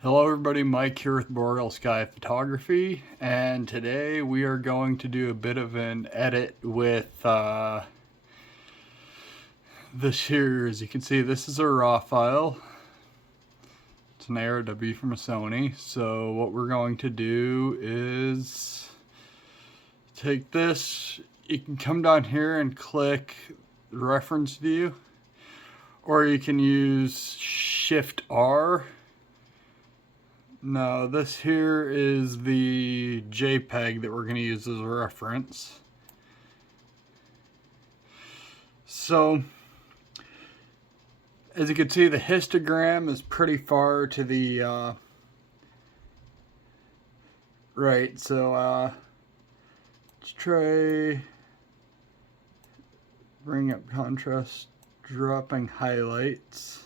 Hello everybody, Mike here with Boreal Sky Photography, and today we are going to do a bit of an edit with this here. As you can see, this is a RAW file. It's an ARW from a Sony. So what we're going to do is take this. You can come down here and click the reference view, or you can use Shift R. No, this here is the JPEG that we're going to use as a reference. So, as you can see, the histogram is pretty far to the right. So, let's try bring up contrast, dropping highlights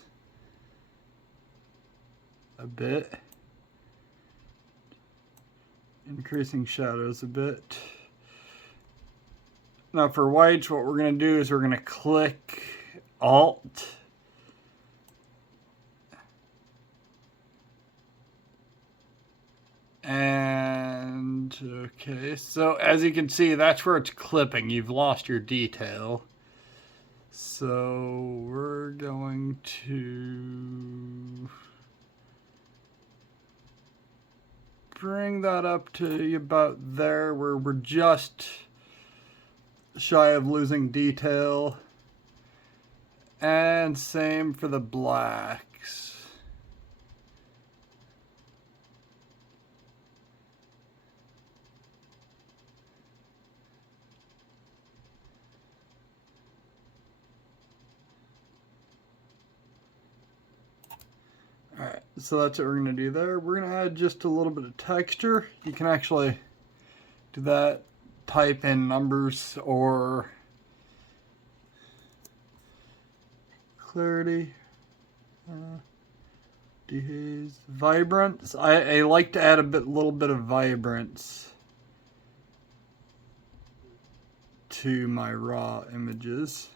a bit. Increasing shadows a bit. Now for whites, what we're going to do is we're going to click Alt and okay, so as you can see, that's where it's clipping. You've lost your detail. So we're going to bring that up to about there, where we're just shy of losing detail. And same for the blacks. Alright, so that's what we're going to do there. We're going to add just a little bit of texture. You can actually do that, type in numbers or clarity, dehaze, vibrance. I like to add a little bit of vibrance to my raw images.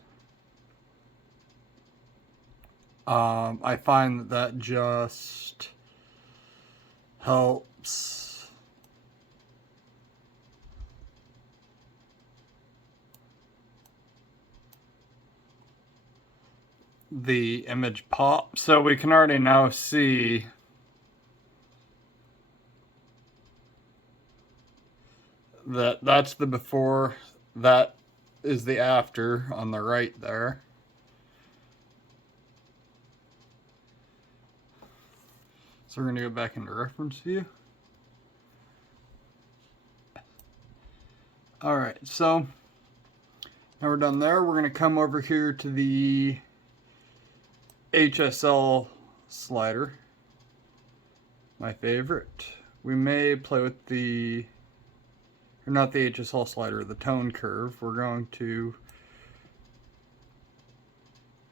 I find that just helps the image pop. So we can already now see that that's the before, that is the after on the right there. So we're going to go back into reference view. Alright, so now we're done there. We're going to come over here to the HSL slider, my favorite. We may play with the, or not the HSL slider, the tone curve. We're going to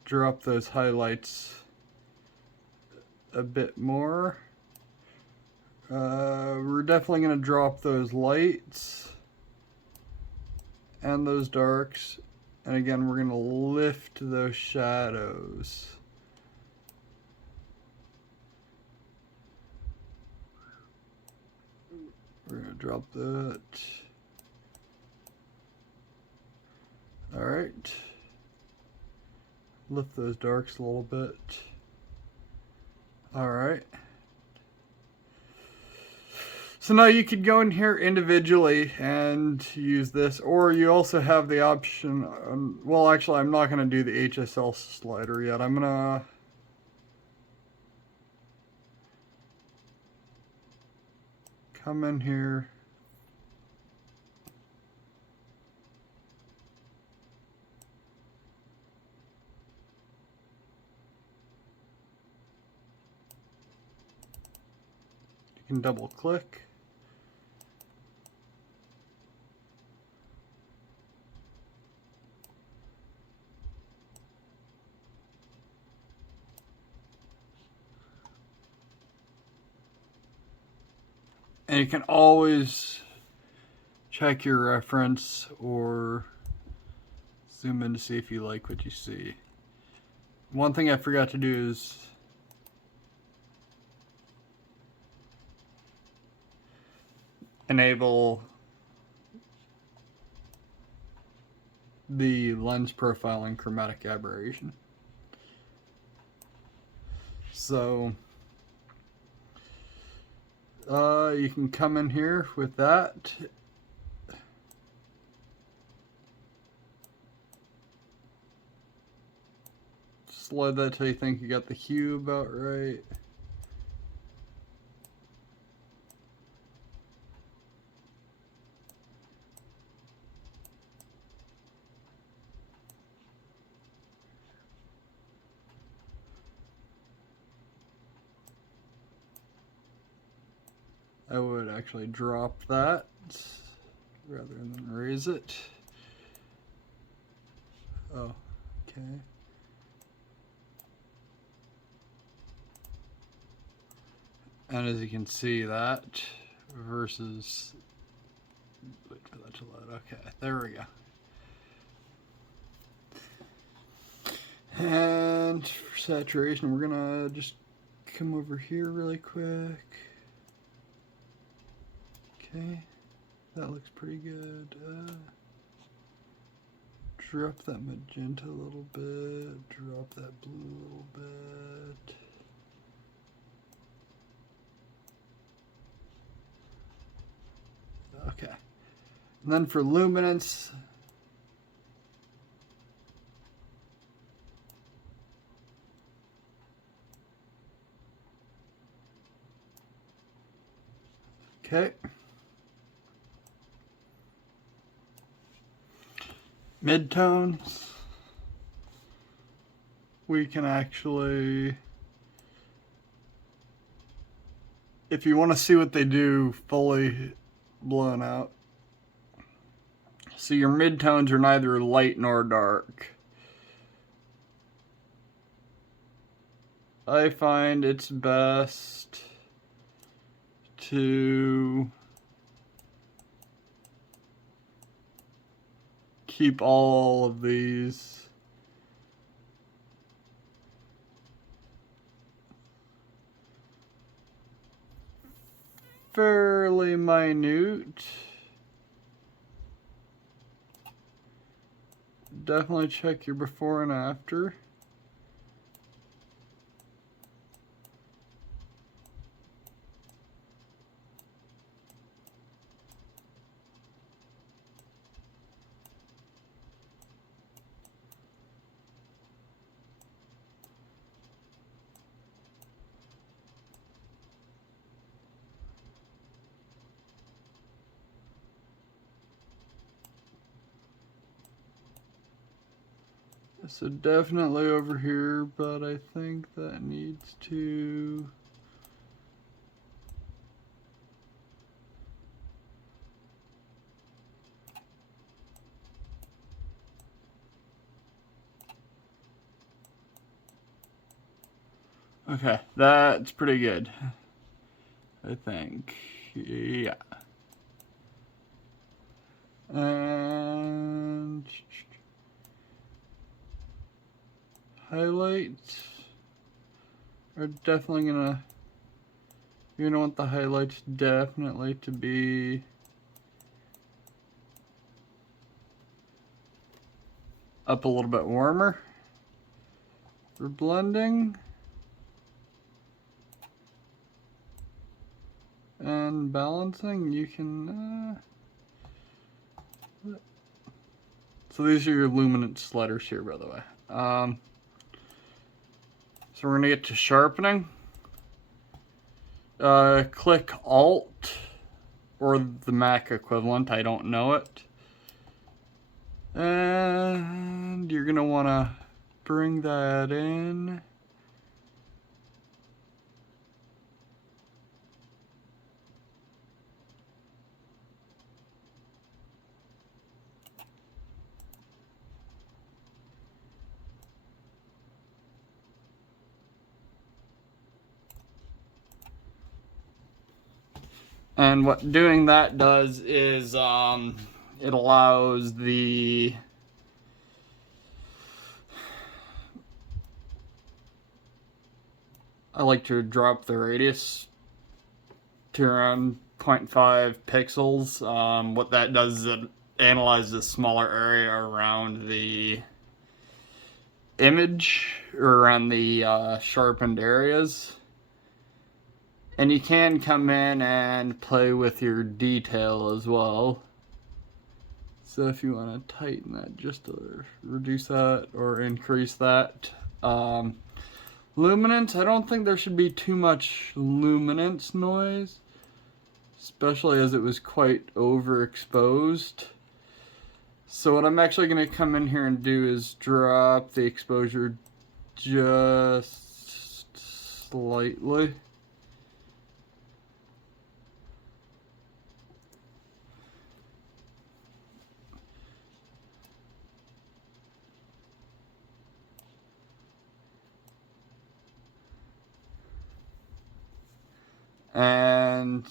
drop those highlights a bit more. We're definitely going to drop those lights and those darks, and again we're going to lift those shadows. We're going to drop that. Alright. Lift those darks a little bit. Alright. So now you could go in here individually and use this, or you also have the option, well actually I'm not going to do the HSL slider yet. I'm going to come in here. You can double click. And you can always check your reference or zoom in to see if you like what you see. One thing I forgot to do is enable the lens profiling chromatic aberration. So you can come in here with that. Slide that till you think you got the hue about right. I would actually drop that rather than raise it. Oh, okay. And as you can see, that versus, wait for that to load. Okay, there we go. And for saturation, we're gonna just come over here really quick. Okay, that looks pretty good. Drop that magenta a little bit, drop that blue a little bit. Okay, and then for luminance, okay. Midtones, we can actually, if you want to see what they do fully blown out, so your midtones are neither light nor dark. I find it's best to keep all of these fairly minute. Definitely check your before and after. So definitely over here, but I think that needs to... Okay, that's pretty good, I think. Yeah. And highlights are definitely gonna, you're gonna want the highlights definitely to be up a little bit warmer. For blending and balancing, you can so these are your luminance sliders here, by the way. So we're gonna get to sharpening. Click Alt or the Mac equivalent, I don't know it. And you're gonna wanna bring that in. And what doing that does is it allows the I like to drop the radius to around 0.5 pixels. What that does is it analyzes a smaller area around the image, or around the sharpened areas. And you can come in and play with your detail as well. So if you want to tighten that just to reduce that or increase that. Luminance, I don't think there should be too much luminance noise, especially as it was quite overexposed. So what I'm actually going to come in here and do is drop the exposure just slightly. And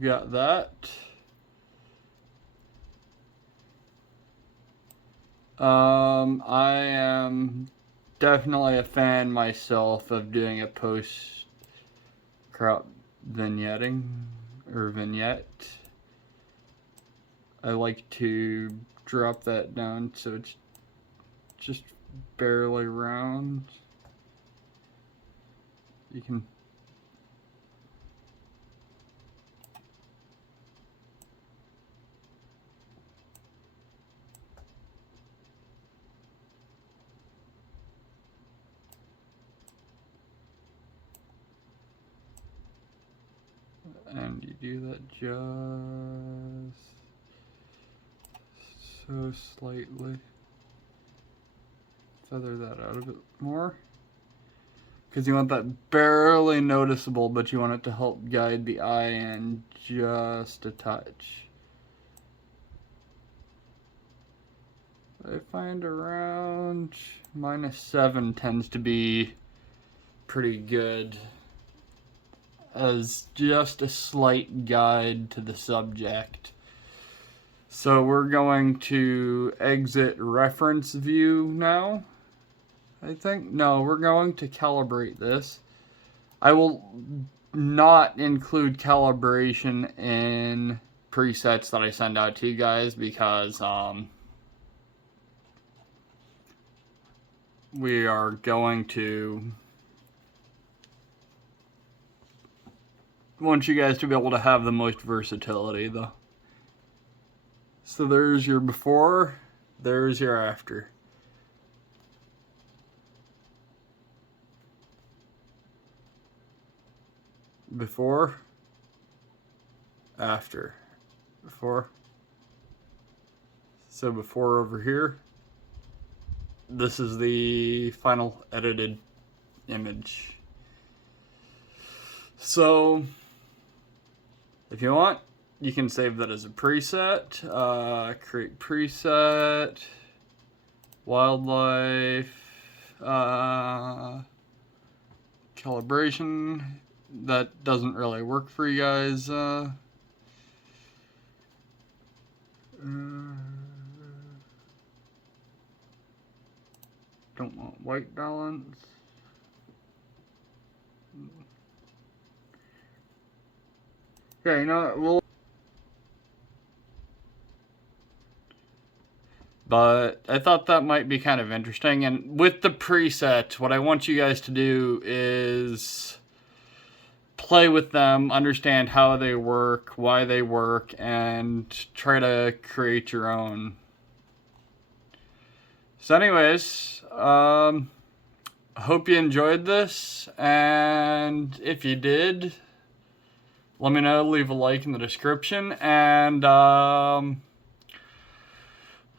got that. I am definitely a fan myself of doing a post crop vignetting or vignette. I like to drop that down so it's just barely round. You can and you do that just so slightly. Feather that out a bit more, because you want that barely noticeable, but you want it to help guide the eye in just a touch. I find around -7 tends to be pretty good as just a slight guide to the subject. So we're going to exit reference view now, I think. No, we're going to calibrate this. I will not include calibration in presets that I send out to you guys because we are going to want you guys to be able to have the most versatility though. So there's your before, there's your after. Before, after, before. So before over here, this is the final edited image. So if you want, you can save that as a preset, create preset, wildlife, calibration. That doesn't really work for you guys. Don't want white balance. Okay, you know what, we'll... But I thought that might be kind of interesting. And with the presets, what I want you guys to do is play with them, understand how they work, why they work, and try to create your own. So anyways, I hope you enjoyed this, and if you did, let me know, leave a like in the description, and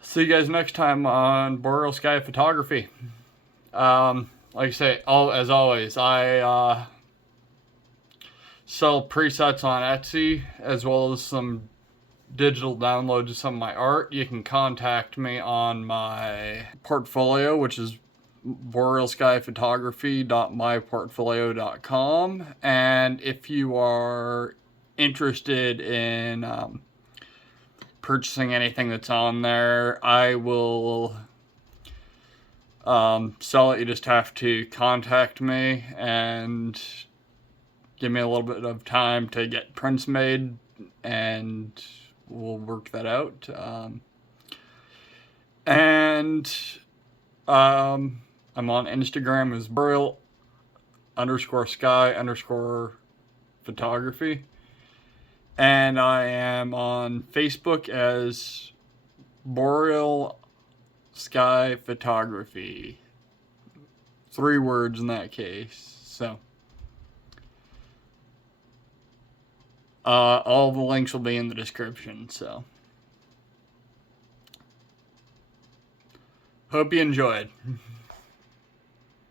see you guys next time on Boreal Sky Photography. Like I say, as always, I sell presets on Etsy, as well as some digital downloads of some of my art. You can contact me on my portfolio, which is borealskyphotography.myportfolio.com. And if you are interested in purchasing anything that's on there, I will sell it, you just have to contact me and give me a little bit of time to get prints made, and we'll work that out. I'm on Instagram as Boreal_sky_photography. And I am on Facebook as Boreal Sky Photography. 3 words in that case. So, all the links will be in the description. So, hope you enjoyed.